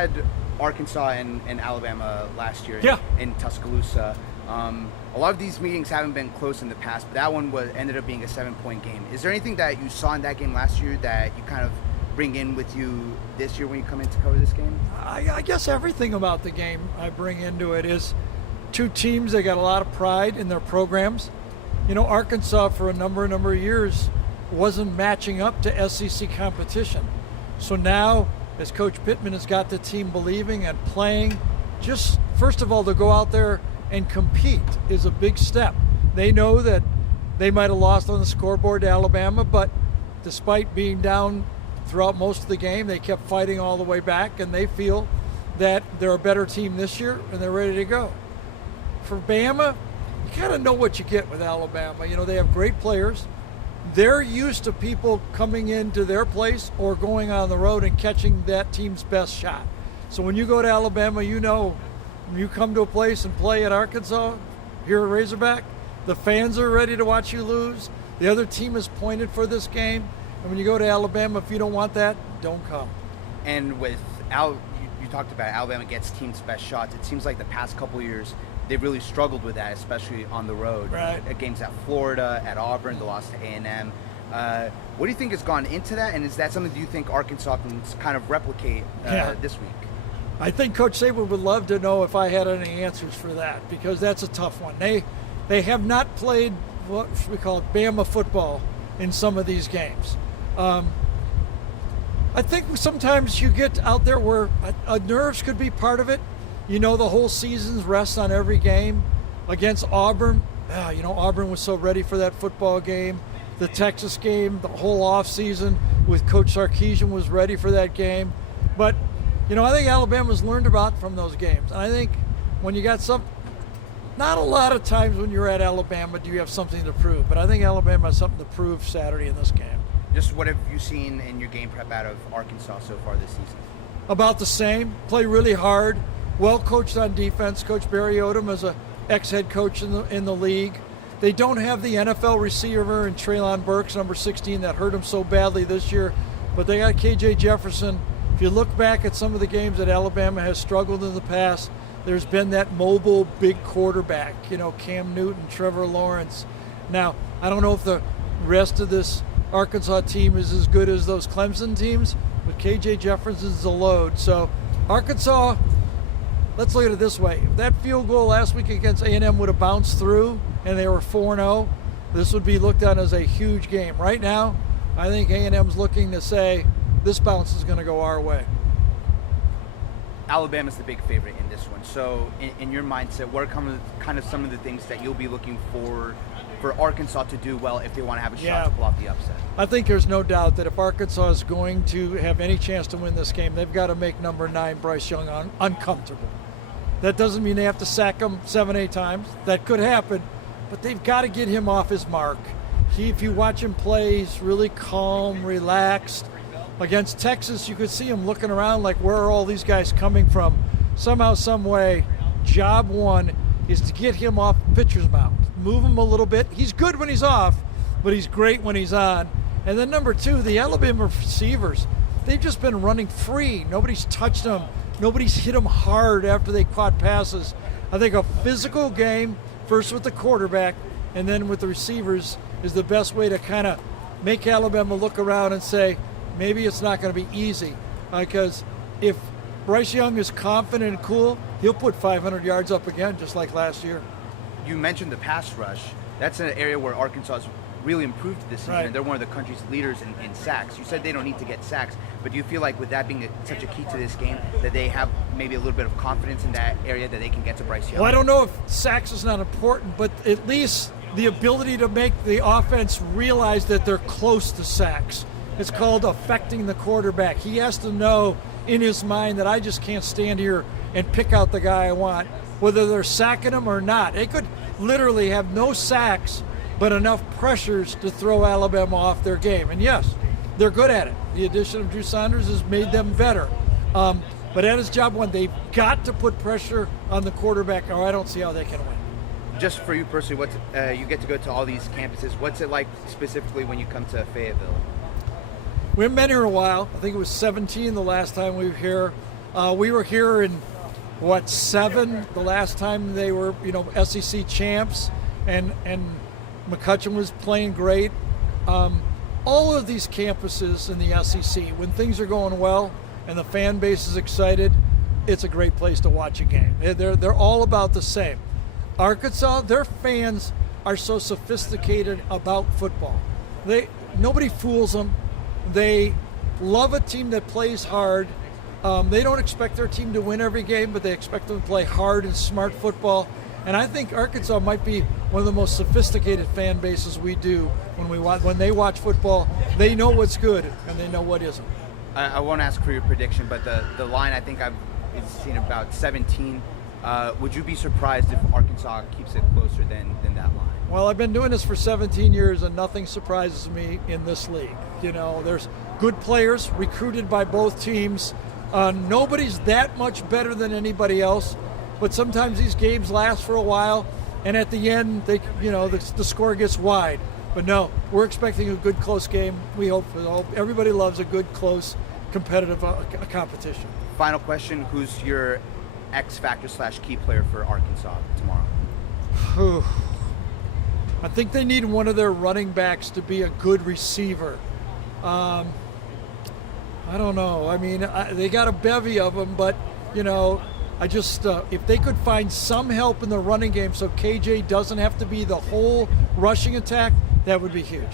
had Arkansas and Alabama last year in Tuscaloosa. A lot of these meetings haven't been close in the past, but that one ended up being a 7-point game. Is there anything that you saw in that game last year that you kind of bring in with you this year when you come in to cover this game? I guess everything about the game I bring into it is two teams that got a lot of pride in their programs. You know, Arkansas for a number of years wasn't matching up to SEC competition. So now, as Coach Pittman has got the team believing and playing, just first of all, to go out there and compete is a big step. They know that they might have lost on the scoreboard to Alabama, but despite being down throughout most of the game, they kept fighting all the way back, and they feel that they're a better team this year and they're ready to go. For Bama, you kind of know what you get with Alabama. You know, they have great players. They're used to people coming into their place or going on the road and catching that team's best shot. So when you go to Alabama, you know, when you come to a place and play at Arkansas, here at Razorback, the fans are ready to watch you lose. The other team is pointed for this game. And when you go to Alabama, if you don't want that, don't come. And with you talked about Alabama gets team's best shots. It seems like the past couple of years, they've really struggled with that, especially on the road. Right. At games at Florida, at Auburn, the loss to A&M. What do you think has gone into that, and is that something you think Arkansas can kind of replicate this week? I think Coach Saban would love to know if I had any answers for that, because that's a tough one. They have not played what we call Bama football in some of these games. I think sometimes you get out there where nerves could be part of it. You know, the whole season's rest on every game. Against Auburn, you know, Auburn was so ready for that football game. The Texas game, the whole offseason with Coach Sarkisian was ready for that game. But, you know, I think Alabama's learned about from those games. And I think when you got not a lot of times when you're at Alabama do you have something to prove. But I think Alabama has something to prove Saturday in this game. Just what have you seen in your game prep out of Arkansas so far this season? About the same. Play really hard. Well coached on defense. Coach Barry Odom is an ex-head coach in the league. They don't have the NFL receiver in Treylon Burks, number 16, that hurt him so badly this year. But they got KJ Jefferson. If you look back at some of the games that Alabama has struggled in the past, there's been that mobile big quarterback, you know, Cam Newton, Trevor Lawrence. Now, I don't know if the rest of this Arkansas team is as good as those Clemson teams, but KJ Jefferson's a load. So Arkansas, let's look at it this way. If that field goal last week against A&M would have bounced through and they were 4-0, this would be looked at as a huge game. Right now, I think A&M's looking to say this bounce is going to go our way. Alabama's the big favorite in this one. So in your mindset, what are kind of some of the things that you'll be looking for Arkansas to do well if they want to have a shot to pull off the upset? I think there's no doubt that if Arkansas is going to have any chance to win this game, they've got to make number 9 Bryce Young uncomfortable. That doesn't mean they have to sack him 7-8 times. That could happen, but they've got to get him off his mark. If you watch him play, he's really calm, relaxed. Against Texas, you could see him looking around like, where are all these guys coming from? Somehow, some way, job one is to get him off pitcher's mound. Move him a little bit. He's good when he's off, but he's great when he's on. And then number 2, the Alabama receivers, they've just been running free. Nobody's touched them. Nobody's hit them hard after they caught passes. I think a physical game, first with the quarterback and then with the receivers, is the best way to kind of make Alabama look around and say, maybe it's not going to be easy. Because if Bryce Young is confident and cool, he'll put 500 yards up again, just like last year. You mentioned the pass rush. That's an area where Arkansas has really improved this season. Right. They're one of the country's leaders in sacks. You said they don't need to get sacks, but do you feel like with that being such a key to this game that they have maybe a little bit of confidence in that area that they can get to Bryce Young? Well, I don't know if sacks is not important, but at least the ability to make the offense realize that they're close to sacks. It's called affecting the quarterback. He has to know in his mind that I just can't stand here and pick out the guy I want, whether they're sacking him or not. They could literally have no sacks, but enough pressures to throw Alabama off their game. And yes, they're good at it. The addition of Drew Saunders has made them better. But that is job one. They've got to put pressure on the quarterback, or I don't see how they can win. Just for you personally, you get to go to all these campuses. What's it like specifically when you come to Fayetteville? We haven't been here a while. I think it was 17 the last time we were here. We were here in, 7, the last time they were, SEC champs, and McCutcheon was playing great. All of these campuses in the SEC, when things are going well and the fan base is excited, it's a great place to watch a game. They're all about the same. Arkansas, their fans are so sophisticated about football. Nobody fools them. They love a team that plays hard. They don't expect their team to win every game, but they expect them to play hard and smart football. And I think Arkansas might be one of the most sophisticated fan bases we do when they watch football. They know what's good and they know what isn't. I won't ask for your prediction, but the line I think I've seen about 17. Would you be surprised if Arkansas keeps it closer than that line? Well, I've been doing this for 17 years, and nothing surprises me in this league. There's good players recruited by both teams. Nobody's that much better than anybody else, but sometimes these games last for a while, and at the end, the score gets wide. But no, we're expecting a good, close game. We hope everybody loves a good, close, competitive competition. Final question: who's your X factor / key player for Arkansas tomorrow? I think they need one of their running backs to be a good receiver. I don't know. I mean, they got a bevy of them, but I just if they could find some help in the running game, so KJ doesn't have to be the whole rushing attack, that would be huge.